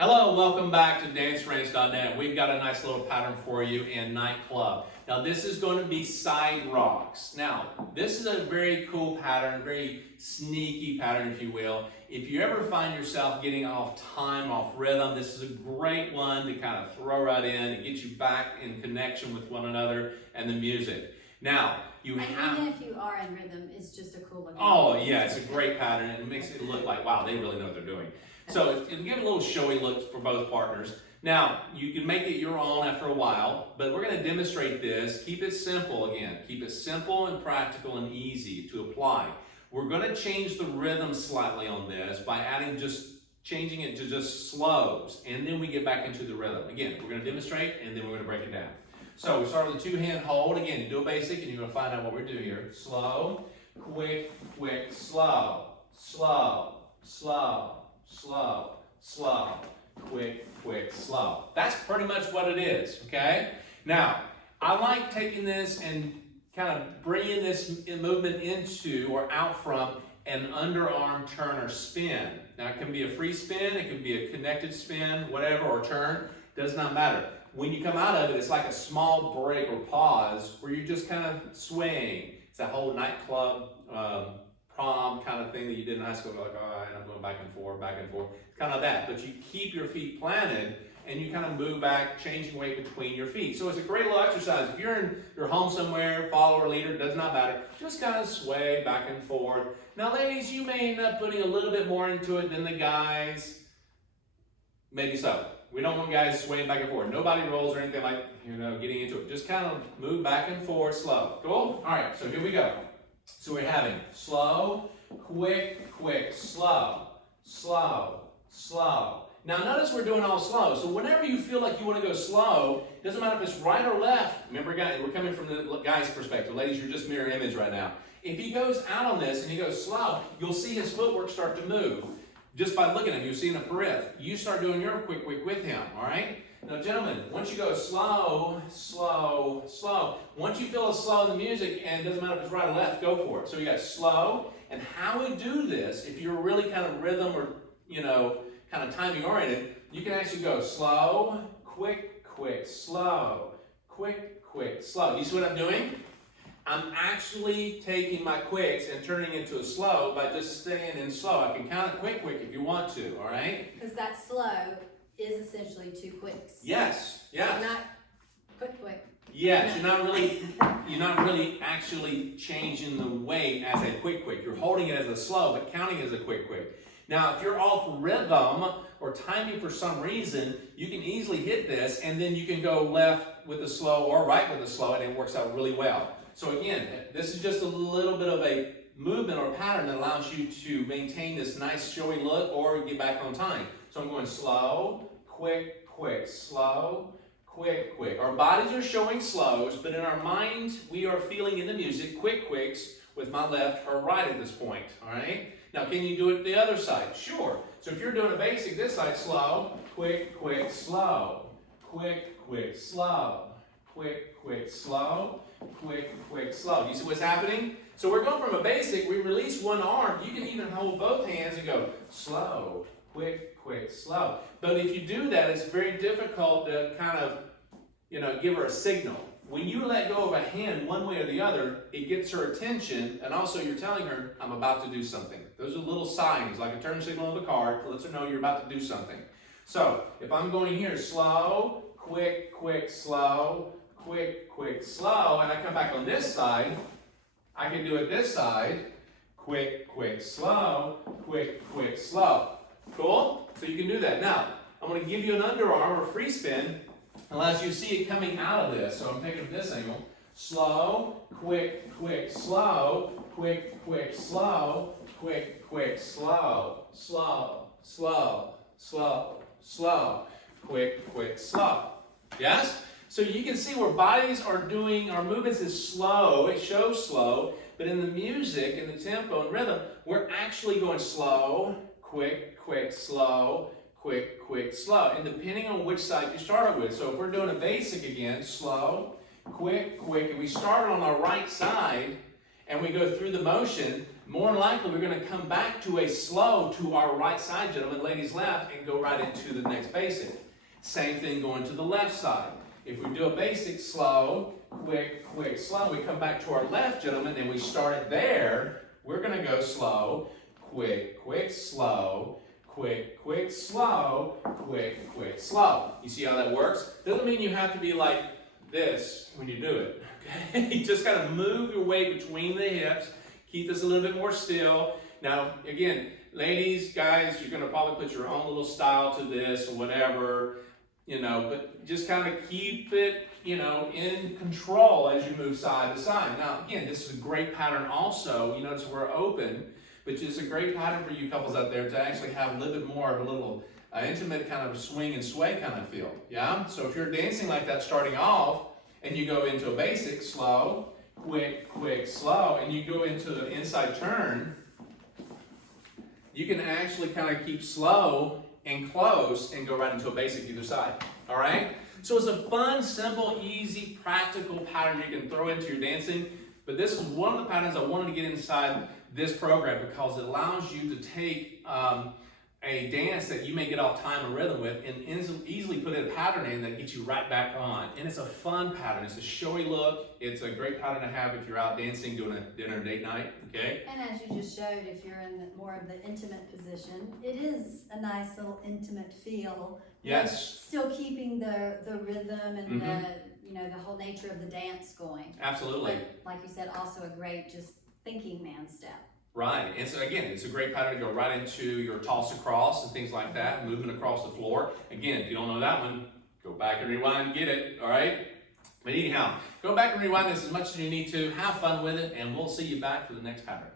Hello, welcome back to dancerange.net. We've got a nice little pattern for you in Nightclub. Now this is going to be side rocks. Now this is a very cool pattern, very sneaky pattern if you will. If you ever find yourself getting off time, off rhythm, this is a great one to kind of throw right in and get you back in connection with one another and the music. Now, even if you are in rhythm, it's just a cool looking. Oh yeah, it's a great pattern and it makes it look like, wow, they really know what they're doing. So it'll give a little showy look for both partners. Now, you can make it your own after a while, but we're going to demonstrate this. Keep it simple again. Keep it simple and practical and easy to apply. We're going to change the rhythm slightly on this by changing it to just slows, and then we get back into the rhythm. Again, we're going to demonstrate and then we're going to break it down. So we start with a two-hand hold. Again, do a basic and you're going to find out what we're doing here. Slow, quick, quick, slow, slow, slow, slow, slow, quick, quick, slow. That's pretty much what it is, okay? Now, I like taking this and kind of bringing this movement into or out from an underarm turn or spin. Now, it can be a free spin, it can be a connected spin, whatever, or turn, does not matter. When you come out of it, it's like a small break or pause where you're just kind of swaying. It's that whole nightclub prom kind of thing that you did in high school, like, all right, I'm going back and forth, It's kind of that, but you keep your feet planted and you kind of move back, changing weight between your feet. So it's a great little exercise. If you're in your home somewhere, follower, leader, does not matter, just kind of sway back and forth. Now ladies, you may end up putting a little bit more into it than the guys. Maybe so. We don't want guys swaying back and forth. Nobody rolls or anything like, getting into it. Just kind of move back and forth slow. Cool? All right, so here we go. So we're having slow, quick, quick, slow, slow, slow. Now notice we're doing all slow. So whenever you feel like you want to go slow, it doesn't matter if it's right or left. Remember guys, we're coming from the guy's perspective. Ladies, you're just mirror image right now. If he goes out on this and he goes slow, you'll see his footwork start to move. Just by looking at him, you'll see in a periph. You start doing your quick, quick with him, all right? Now, gentlemen, once you go slow, slow, slow, once you feel a slow in the music, and it doesn't matter if it's right or left, go for it. So you got slow, and how we do this, if you're really kind of rhythm or, kind of timing oriented, you can actually go slow, quick, quick, slow, quick, quick, slow. You see what I'm doing? I'm actually taking my quicks and turning into a slow by just staying in slow. I can count it quick, quick if you want to, all right? Because that slow is essentially two quicks. Yes, yes. So not quick, quick. Yes, you're not really actually changing the weight as a quick, quick. You're holding it as a slow, but counting as a quick, quick. Now, if you're off rhythm or timing for some reason, you can easily hit this, and then you can go left with the slow or right with the slow, and it works out really well. So again, this is just a little bit of a movement or pattern that allows you to maintain this nice showy look or get back on time. So I'm going slow, quick, quick, slow, quick, quick. Our bodies are showing slows, but in our minds, we are feeling in the music quick, quicks with my left or right at this point, all right? Now, can you do it the other side? Sure. So if you're doing a basic, this side, slow, quick, quick, slow, quick, quick, slow, quick, quick, slow, quick, quick, slow. Do you see what's happening? So we're going from a basic, we release one arm. You can even hold both hands and go slow, quick, quick, slow. But if you do that, it's very difficult to kind of, give her a signal. When you let go of a hand one way or the other, it gets her attention, and also you're telling her, I'm about to do something. Those are little signs, like a turn signal of the car, lets her know you're about to do something. So if I'm going here, slow, quick, quick, slow, quick, quick, slow, and I come back on this side, I can do it this side, quick, quick, slow, quick, quick, slow. Cool? So you can do that. Now, I'm going to give you an underarm or free spin, allows you to see it coming out of this. So I'm taking it from this angle. Slow, quick, quick, slow, quick, quick, slow, quick, quick, slow, slow, slow, slow, slow, quick, quick, slow. Yes? So you can see where bodies are doing, our movements is slow, it shows slow, but in the music, in the tempo and rhythm, we're actually going slow, quick, quick, slow, quick, quick, slow. And depending on which side you started with. So if we're doing a basic again, slow, quick, quick, and we start on our right side, and we go through the motion, more than likely we're going to come back to a slow to our right side, gentlemen, ladies left, and go right into the next basic. Same thing going to the left side. If we do a basic slow, quick, quick, slow, we come back to our left, gentlemen, and we start it there. We're going to go slow, quick, quick, slow, quick, quick, slow, quick, quick, slow. You see how that works? Doesn't mean you have to be like this when you do it, okay? You just got to move your way between the hips. Keep this a little bit more still. Now, again, ladies, guys, you're going to probably put your own little style to this or whatever, you know, but just kind of keep it, you know, in control as you move side to side. Now, again, this is a great pattern also. You notice we're open, but just a great pattern for you couples out there to actually have a little bit more of a little intimate kind of swing and sway kind of feel, yeah? So if you're dancing like that starting off, and you go into a basic slow, quick, quick, slow, and you go into the inside turn, you can actually kind of keep slow and close and go right into a basic either side, all right? So it's a fun, simple, easy, practical pattern you can throw into your dancing, but this is one of the patterns I wanted to get inside this program because it allows you to take a dance that you may get off time and rhythm with and easily put a pattern in that gets you right back on. And it's a fun pattern. It's a showy look. It's a great pattern to have if you're out dancing, doing a dinner date night, okay? And as you just showed, if you're in more of the intimate position, it is a nice little intimate feel. Yes. Still keeping the rhythm and the, you know, the whole nature of the dance going. Absolutely. But like you said, also a great just thinking man step. Right, and so again, it's a great pattern to go right into your toss across and things like that, moving across the floor. Again, if you don't know that one, go back and rewind and get it, all right? But anyhow, go back and rewind this as much as you need to, have fun with it, and we'll see you back for the next pattern.